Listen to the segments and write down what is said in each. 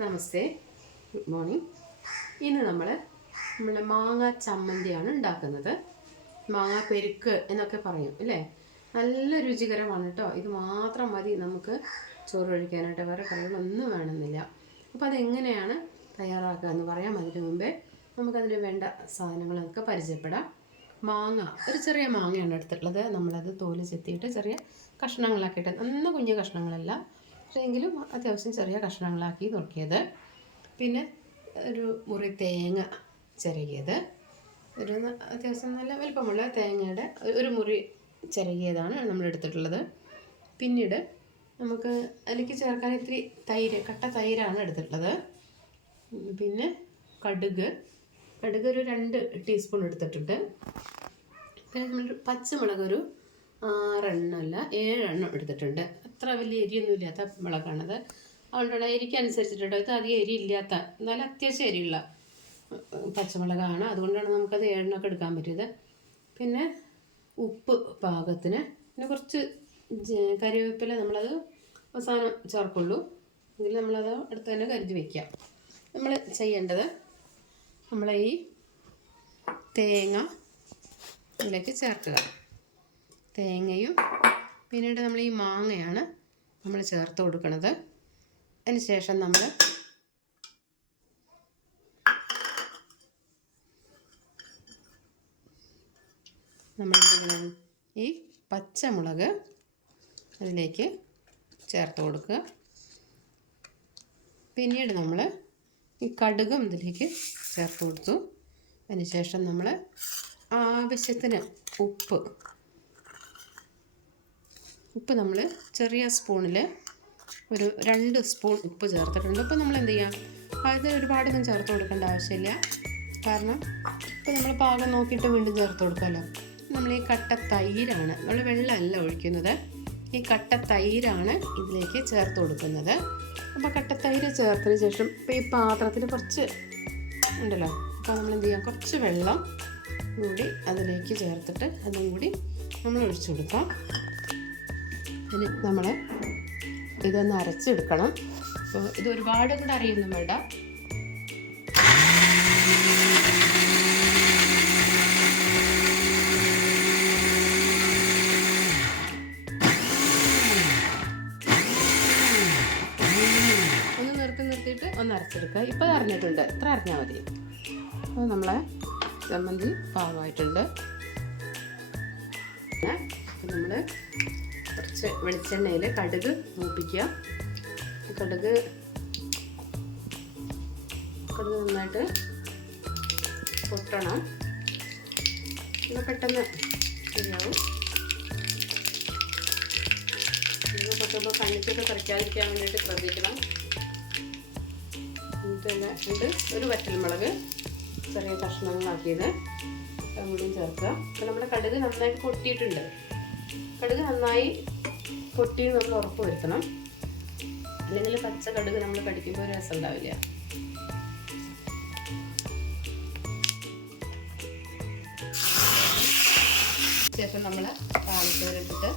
നമസ്തേ, good morning. ഇന്ന് നമ്മൾ മാങ്ങ ചമ്മന്തിയാണ് ഉണ്ടാക്കുന്നത്. മാങ്ങ പെരുക്ക് എന്നൊക്കെ പറയും അല്ലേ. നല്ല രുചികരമാണ് കേട്ടോ. ഇത് മാത്രം മതി നമുക്ക് ചോറ് കഴിക്കാനായിട്ട്, വേറെ കറികളൊന്നും വേണമെന്നില്ല. അപ്പോൾ അതെങ്ങനെയാണ് തയ്യാറാക്കുക എന്ന് പറയാം. അതിന് മുമ്പേ നമുക്കതിന് വേണ്ട സാധനങ്ങളൊക്കെ പരിചയപ്പെടാം. മാങ്ങ, ഒരു ചെറിയ മാങ്ങയാണ് എടുത്തിട്ടുള്ളത്. നമ്മളത് തോല് ചെത്തിയിട്ട് ചെറിയ കഷ്ണങ്ങളാക്കിയിട്ട്, നന്ന കുഞ്ഞു കഷ്ണങ്ങളല്ല, പക്ഷേ എങ്കിലും അത്യാവശ്യം ചെറിയ കഷ്ണങ്ങളാക്കി നുറുക്കിയത്. പിന്നെ ഒരു മുറി തേങ്ങ ചിരകിയത്, ഒരു അത്യാവശ്യം നല്ല വലിപ്പമുള്ള തേങ്ങയുടെ ഒരു മുറി ചിരകിയതാണ് നമ്മൾ എടുത്തിട്ടുള്ളത്. പിന്നീട് നമുക്ക് അതിലേക്ക് ചേർക്കാൻ ഇത്തിരി തൈര്, കട്ട തൈരാണ് എടുത്തിട്ടുള്ളത്. പിന്നെ കടുക് ഒരു 2 ടീസ്പൂൺ എടുത്തിട്ടുണ്ട്. പിന്നെ നമ്മൾ പച്ചമുളക് ഒരു 6 അല്ല 7 എണ്ണം എടുത്തിട്ടുണ്ട്. അത്ര വലിയ എരിയൊന്നും ഇല്ലാത്ത മുളകാണത്. അതുകൊണ്ടാണ് എരിക്ക് അനുസരിച്ചിട്ടുണ്ട്. ഇത് അധികം എരി ഇല്ലാത്ത, എന്നാലും അത്യാവശ്യം എരിയുള്ള പച്ചമുളകാണ്. അതുകൊണ്ടാണ് നമുക്കത് 7 എണ്ണമൊക്കെ എടുക്കാൻ പറ്റിയത്. പിന്നെ ഉപ്പ് പാകത്തിന്, പിന്നെ കുറച്ച് കറിവേപ്പില നമ്മളത് അവസാനം ചേർക്കുള്ളൂ. എങ്കിൽ നമ്മളത് അടുത്ത് തന്നെ കരുതി വയ്ക്കാം. നമ്മൾ ചെയ്യേണ്ടത്, നമ്മൾ ഈ തേങ്ങ ഇതിലേക്ക് ചേർക്കുക. തേങ്ങയും പിന്നീട് നമ്മൾ ഈ മാങ്ങയാണ് നമ്മൾ ചേർത്ത് കൊടുക്കുന്നത്. അതിന് ശേഷം നമ്മൾ ഈ പച്ചമുളക് അതിലേക്ക് ചേർത്ത് കൊടുക്കുക. പിന്നീട് നമ്മൾ ഈ കടുകും ഇതിലേക്ക് ചേർത്ത് കൊടുത്തു. അതിന് ശേഷം നമ്മൾ ആവശ്യത്തിന് ഉപ്പ് നമ്മൾ ചെറിയ സ്പൂണിൽ ഒരു 2 സ്പൂൺ ഉപ്പ് ചേർത്തിട്ടുണ്ട്. അപ്പോൾ നമ്മൾ എന്ത് ചെയ്യാം, അത് ഒരുപാടൊന്നും ചേർത്ത് കൊടുക്കേണ്ട ആവശ്യമില്ല. കാരണം ഇപ്പോൾ നമ്മൾ പാകം നോക്കിയിട്ട് വീണ്ടും ചേർത്ത് കൊടുക്കാമല്ലോ. നമ്മൾ ഈ കട്ട തൈരാണ്, നമ്മൾ വെള്ളമല്ല ഒഴിക്കുന്നത്, ഈ കട്ട തൈരാണ് ഇതിലേക്ക് ചേർത്ത് കൊടുക്കുന്നത്. അപ്പോൾ കട്ട തൈര് ചേർത്തതിന് ശേഷം ഇപ്പോൾ ഈ പാത്രത്തിൽ കുറച്ച് ഉണ്ടല്ലോ, അപ്പോൾ നമ്മൾ എന്ത് ചെയ്യാം, കുറച്ച് വെള്ളം കൂടി അതിലേക്ക് ചേർത്തിട്ട് അതും കൂടി നമ്മൾ ഒഴിച്ചു കൊടുക്കാം. ഇനി നമ്മൾ ഇതൊന്ന് അരച്ചെടുക്കണം. അപ്പോൾ ഇത് ഒരുപാട് കൂടെ അറിയൊന്നും വേണ്ട. ഒന്ന് നിർത്തിയിട്ട് ഒന്ന് അരച്ചെടുക്കുക. ഇപ്പോൾ അറിഞ്ഞിട്ടുണ്ട്, ഇത്ര അറിഞ്ഞാൽ മതി. അപ്പോൾ നമ്മളെ ചമ്മന്തി പാകമായിട്ടുണ്ട്. നമ്മൾ കുറച്ച് വെളിച്ചെണ്ണയിൽ കടുക് മൂപ്പിക്കുക. കടുക് നന്നായിട്ട് പൊട്ടണം. ഇത് പെട്ടെന്ന് ശരിയാവും. ഇത് പൊട്ടുമ്പോൾ കണ്ണിക്കൊക്കെ പറിക്കാതിരിക്കാൻ വേണ്ടിയിട്ട് ശ്രദ്ധിക്കണം. എന്നിട്ട് ഒരു വറ്റൽമുളക് ചെറിയ കഷ്ണങ്ങളാക്കിയത് കൂടിയും ചേർക്കുക. അപ്പോൾ നമ്മുടെ കടുക് നന്നായിട്ട് പൊട്ടിയിട്ടുണ്ട്. കടുക് നന്നായി പൊട്ടി നമ്മൾ ഉറപ്പ് വരുത്തണം. അല്ലെങ്കിൽ പച്ച കടുക് നമ്മൾ കടിക്കുമ്പോൾ ഒരു രസം ഉണ്ടാവില്ല. ശേഷം നമ്മൾ താളിച്ചവരിട്ടിട്ട്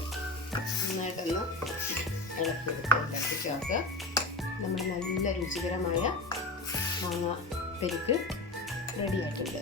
നന്നായിട്ടൊന്ന് ഇളക്കി ചേർക്കുക. നമ്മൾ നല്ല രുചികരമായ മാങ്ങ പെരുക്ക് റെഡി ആയിട്ടുണ്ട്.